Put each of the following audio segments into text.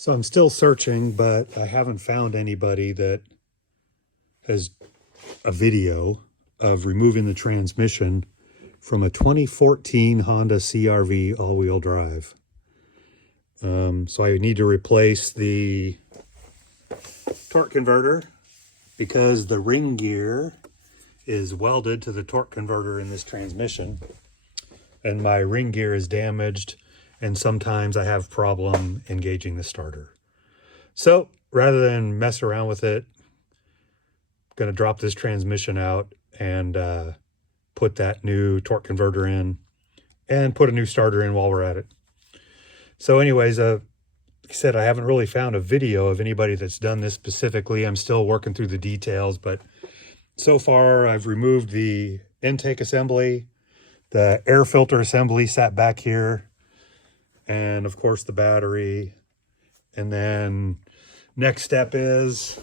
So I'm still searching, but I haven't found anybody that has a video of removing the transmission from a 2014 Honda CRV all-wheel drive. So I need to replace the torque converter because the ring gear is welded to the torque converter in this transmission, and my ring gear is damaged, and sometimes I have problem engaging the starter. So rather than mess around with it, I'm going to drop this transmission out and put that new torque converter in and put a new starter in while we're at it. So anyways, like I said, I haven't really found a video of anybody that's done this specifically. I'm still working through the details, but so far I've removed the intake assembly, the air filter assembly sat back here, and of course the battery. And then next step is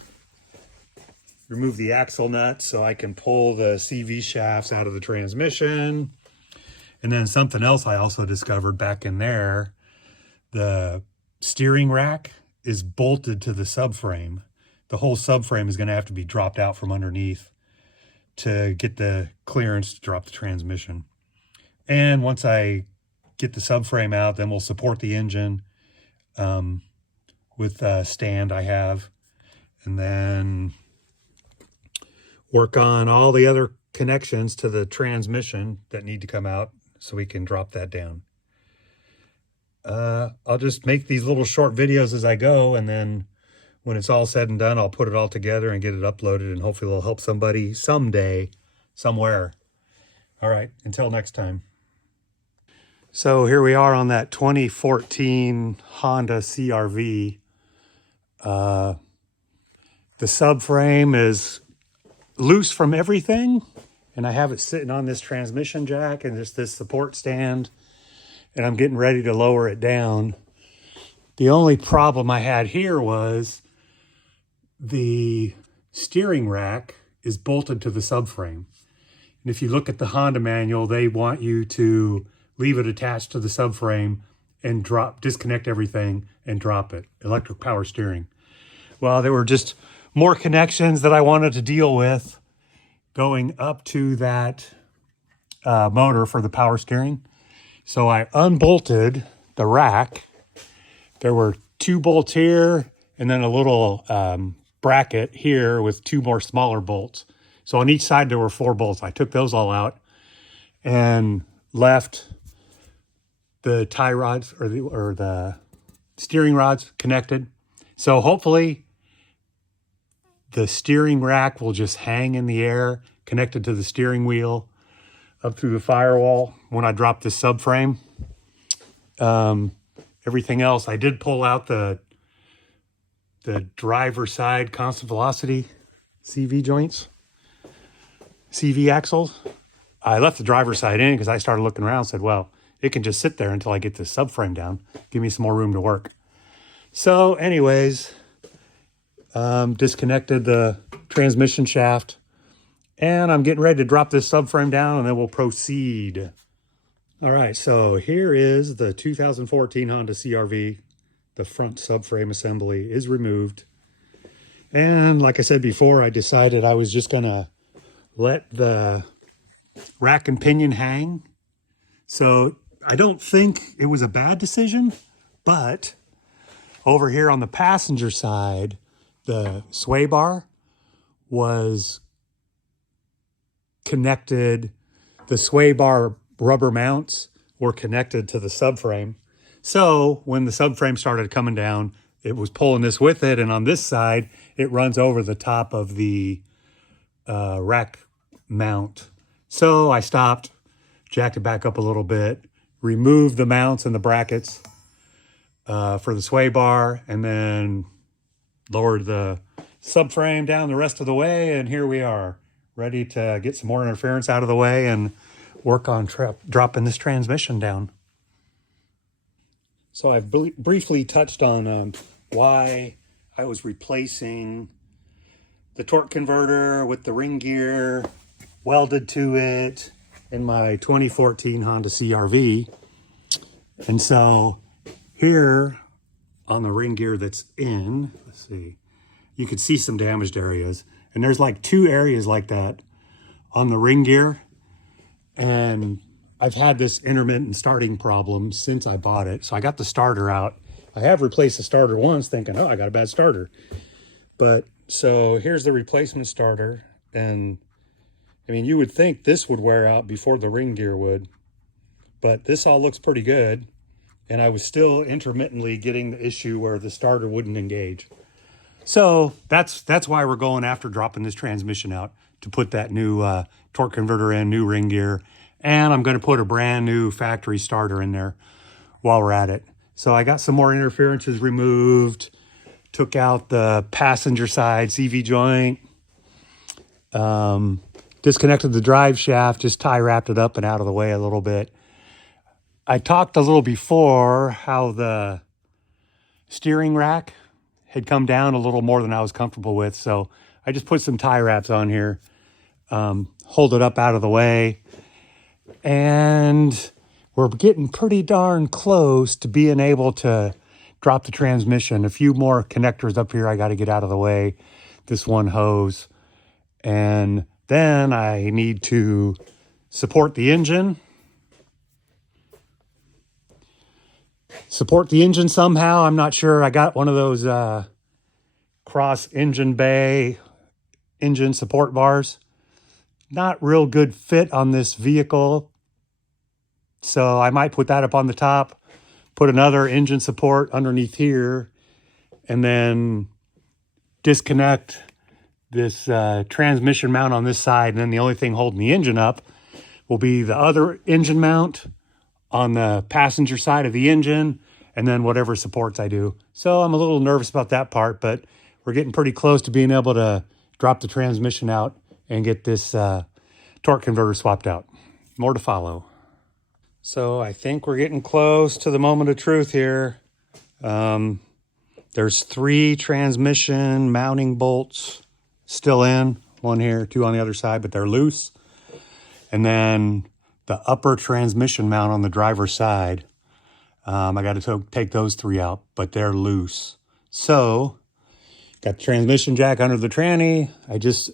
remove the axle nut so I can pull the CV shafts out of the transmission. And then something else I also discovered back in there, the steering rack is bolted to the subframe. The whole subframe is going to have to be dropped out from underneath to get the clearance to drop the transmission. And once I get the subframe out, then we'll support the engine with a stand I have, and then work on all the other connections to the transmission that need to come out so we can drop that down. I'll just make these little short videos as I go, and then when it's all said and done, I'll put it all together and get it uploaded, and hopefully it'll help somebody someday, somewhere. All right, until next time. So here we are on that 2014 Honda CRV. The subframe is loose from everything, and I have it sitting on this transmission jack and just this support stand, and I'm getting ready to lower it down. The only problem I had here was the steering rack is bolted to the subframe. And if you look at the Honda manual, they want you to leave it attached to the subframe and disconnect everything and drop it. Electric power steering. Well, there were just more connections that I wanted to deal with going up to that motor for the power steering. So I unbolted the rack. There were 2 bolts here and then a little bracket here with 2 more smaller bolts. So on each side there were 4 bolts. I took those all out and left the tie rods or the steering rods connected. So hopefully the steering rack will just hang in the air, connected to the steering wheel up through the firewall when I drop this subframe. Everything else, I did pull out the driver side constant velocity CV joints, CV axles. I left the driver's side in because I started looking around and said, well, it can just sit there until I get this subframe down. Give me some more room to work. So anyways, disconnected the transmission shaft, and I'm getting ready to drop this subframe down, and then we'll proceed. All right, so here is the 2014 Honda CRV. The front subframe assembly is removed. And like I said before, I decided I was just gonna let the rack and pinion hang. So I don't think it was a bad decision, but over here on the passenger side, the sway bar was connected. The sway bar rubber mounts were connected to the subframe. So when the subframe started coming down, it was pulling this with it. And on this side, it runs over the top of the rack mount. So I stopped, jacked it back up a little bit, removed the mounts and the brackets for the sway bar, and then lowered the subframe down the rest of the way. And here we are, ready to get some more interference out of the way and work on dropping this transmission down. So I've briefly touched on why I was replacing the torque converter with the ring gear welded to it in my 2014 Honda CRV. And so here on the ring gear that's in. Let's see. You could see some damaged areas. And there's like 2 areas like that on the ring gear. And I've had this intermittent starting problem since I bought it. So I got the starter out. I have replaced the starter once thinking, oh, I got a bad starter. But so here's the replacement starter. And I mean, you would think this would wear out before the ring gear would, but this all looks pretty good. And I was still intermittently getting the issue where the starter wouldn't engage. So that's why we're going after dropping this transmission out, to put that new torque converter in, new ring gear. And I'm going to put a brand new factory starter in there while we're at it. So I got some more interferences removed, took out the passenger side CV joint, disconnected the drive shaft, just tie wrapped it up and out of the way a little bit. I talked a little before how the steering rack had come down a little more than I was comfortable with. So I just put some tie wraps on here, hold it up out of the way. And we're getting pretty darn close to being able to drop the transmission. A few more connectors up here I got to get out of the way. This one hose. And then I need to support the engine. Support the engine somehow. I'm not sure. I got one of those cross engine bay engine support bars. Not real good fit on this vehicle. So I might put that up on the top, put another engine support underneath here, and then disconnect this transmission mount on this side. And then the only thing holding the engine up will be the other engine mount on the passenger side of the engine, and then whatever supports I do. So I'm a little nervous about that part, but we're getting pretty close to being able to drop the transmission out and get this torque converter swapped out. More to follow. So I think we're getting close to the moment of truth here. There's 3 transmission mounting bolts still in. 1 here, 2 on the other side, but they're loose. And then the upper transmission mount on the driver's side, I got to take those 3 out, but they're loose. So got the transmission jack under the tranny. I just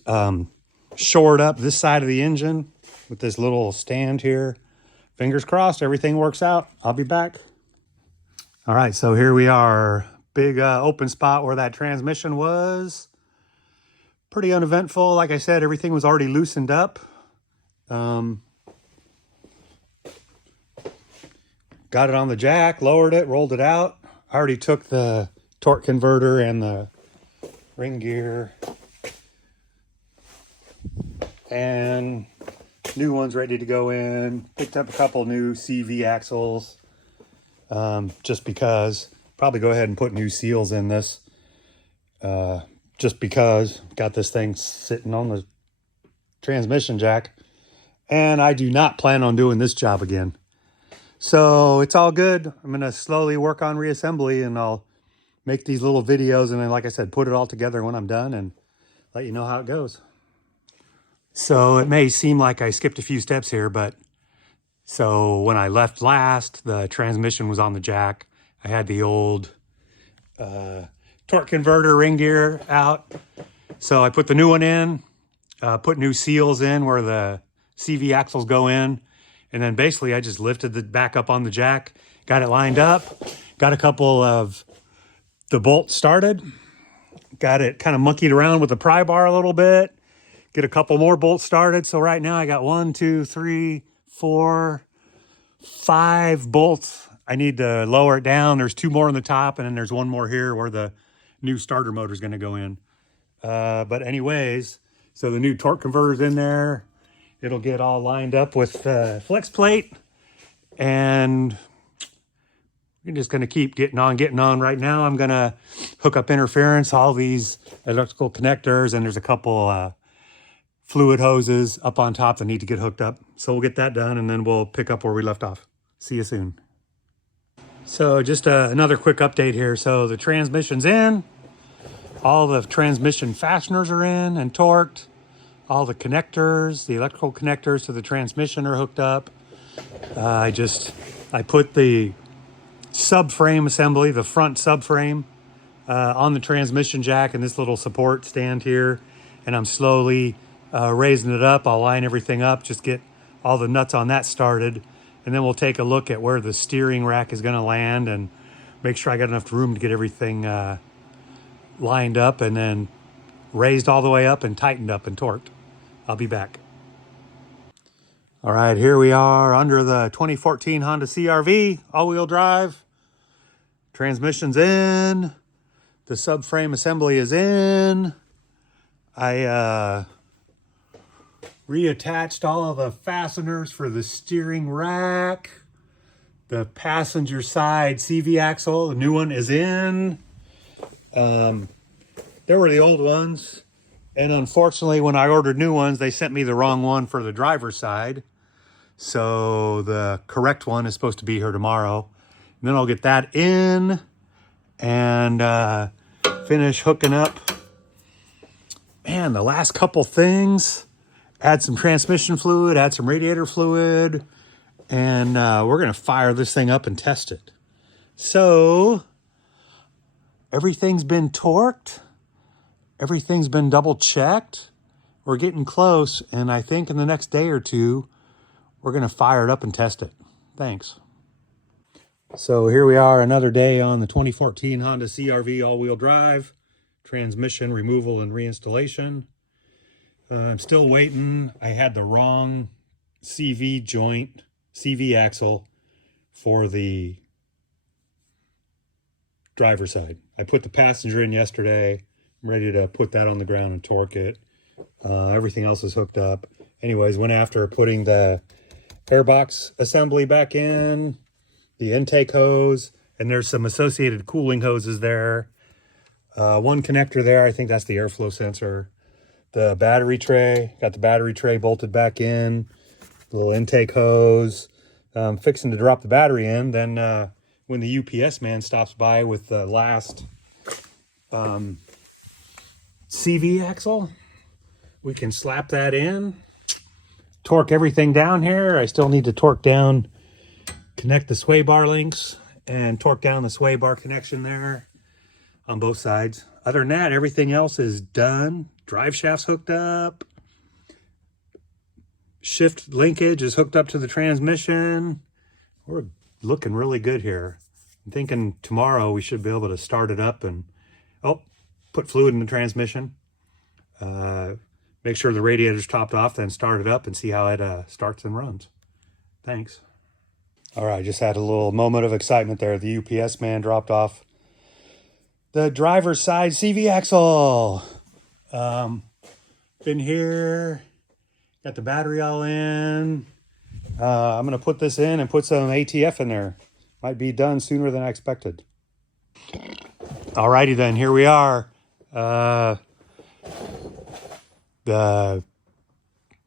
shored up this side of the engine with this little stand here. Fingers crossed, everything works out. I'll be back. All right, so here we are. Big open spot where that transmission was. Pretty uneventful. Like I said, everything was already loosened up. Got it on the jack, lowered it, rolled it out. I already took the torque converter and the ring gear. And new ones ready to go in. Picked up a couple new CV axles, just because. Probably go ahead and put new seals in this, just because. Got this thing sitting on the transmission jack, and I do not plan on doing this job again. So it's all good. I'm gonna slowly work on reassembly, and I'll make these little videos, and then, like I said, put it all together when I'm done and let you know how it goes. So it may seem like I skipped a few steps here, but so when I left last, the transmission was on the jack. I had the old torque converter ring gear out. So I put the new one in, put new seals in where the CV axles go in. And then basically I just lifted the back up on the jack, got it lined up, got a couple of the bolts started, got it kind of monkeyed around with the pry bar a little bit. Get a couple more bolts started. So right now I got 1, 2, 3, 4, 5 bolts. I need to lower it down. There's 2 more on the top, and then there's 1 more here where the new starter motor is going to go in. But anyways, so the new torque converter's in there. It'll get all lined up with the flex plate, and we're just going to keep getting on. Right now I'm going to hook up interference, all these electrical connectors, and there's a couple fluid hoses up on top that need to get hooked up. So we'll get that done, and then we'll pick up where we left off. See you soon. So just another quick update here. So the transmission's in. All the transmission fasteners are in and torqued. All the connectors, the electrical connectors to the transmission are hooked up. I put the subframe assembly, the front subframe on the transmission jack and this little support stand here. And I'm slowly raising it up. I'll line everything up, just get all the nuts on that started. And then we'll take a look at where the steering rack is going to land and make sure I got enough room to get everything lined up and then raised all the way up and tightened up and torqued. I'll be back. All right, here we are under the 2014 Honda CRV, all-wheel drive. Transmission's in. The subframe assembly is in. I reattached all of the fasteners for the steering rack. The passenger side CV axle, the new one is in. There were the old ones. And unfortunately, when I ordered new ones, they sent me the wrong one for the driver's side. So the correct one is supposed to be here tomorrow. And then I'll get that in and finish hooking up. Man, the last couple things, add some transmission fluid, add some radiator fluid, and we're going to fire this thing up and test it. So everything's been torqued. Everything's been double checked. We're getting close, and I think in the next day or two, we're going to fire it up and test it. Thanks. So here we are, another day on the 2014 Honda CRV all-wheel drive, transmission removal and reinstallation. I'm still waiting. I had the wrong CV joint, CV axle for the driver's side. I put the passenger in yesterday. I'm ready to put that on the ground and torque it. Everything else is hooked up. Anyways, went after putting the airbox assembly back in, the intake hose, and there's some associated cooling hoses there. One connector there, I think that's the airflow sensor. The battery tray, got the battery tray bolted back in, the little intake hose. Fixing to drop the battery in, then when the UPS man stops by with the last CV axle, we can slap that in, torque everything down here. I still need to torque down, connect the sway bar links and torque down the sway bar connection there on both sides. Other than that, everything else is done. Drive shaft's hooked up. Shift linkage is hooked up to the transmission. We're looking really good here. I'm thinking tomorrow we should be able to start it up and, put fluid in the transmission. Make sure the radiator's topped off, then start it up and see how it starts and runs. Thanks. All right, just had a little moment of excitement there. The UPS man dropped off the driver's side CV axle. Been here, got the battery all in. I'm gonna put this in and put some ATF in there. Might be done sooner than I expected. Alrighty then, here we are. The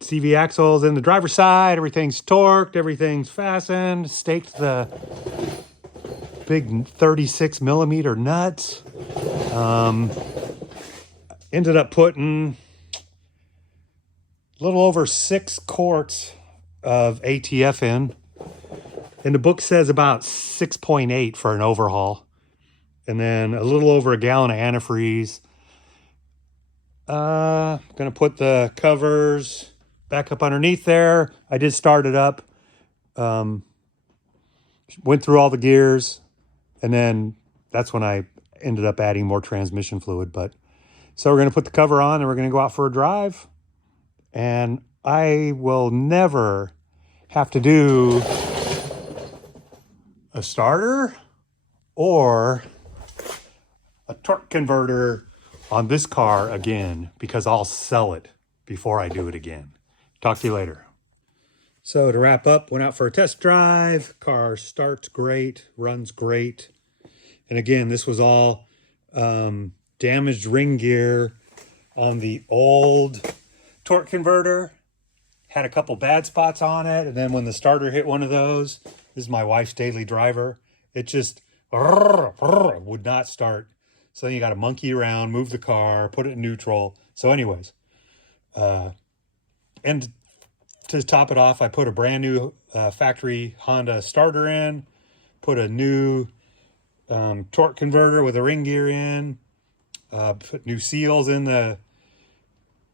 CV axle's in the driver's side, everything's torqued, everything's fastened, staked the big 36 millimeter nuts. Ended up putting a little over 6 quarts of ATF in. And the book says about 6.8 for an overhaul. And then a little over a gallon of antifreeze. Gonna put the covers back up underneath there. I did start it up. Went through all the gears. And then that's when I ended up adding more transmission fluid. So we're gonna put the cover on and we're gonna go out for a drive. And I will never have to do a starter or a torque converter on this car again, because I'll sell it before I do it again. Talk to you later. So to wrap up, went out for a test drive. Car starts great, runs great. And again, this was all damaged ring gear on the old torque converter. Had a couple bad spots on it. And then when the starter hit one of those, this is my wife's daily driver, it just would not start. So then you got to monkey around, move the car, put it in neutral. So anyways, and to top it off, I put a brand new factory Honda starter in, put a new torque converter with a ring gear in, put new seals in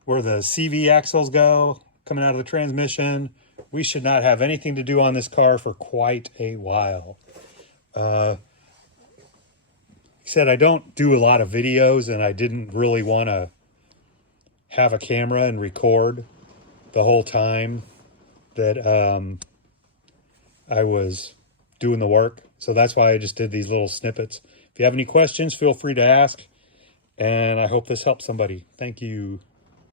where the CV axles go, coming out of the transmission. We should not have anything to do on this car for quite a while. Like I said, I don't do a lot of videos, and I didn't really want to have a camera and record the whole time that I was doing the work. So that's why I just did these little snippets. If you have any questions, feel free to ask. And I hope this helps somebody. Thank you.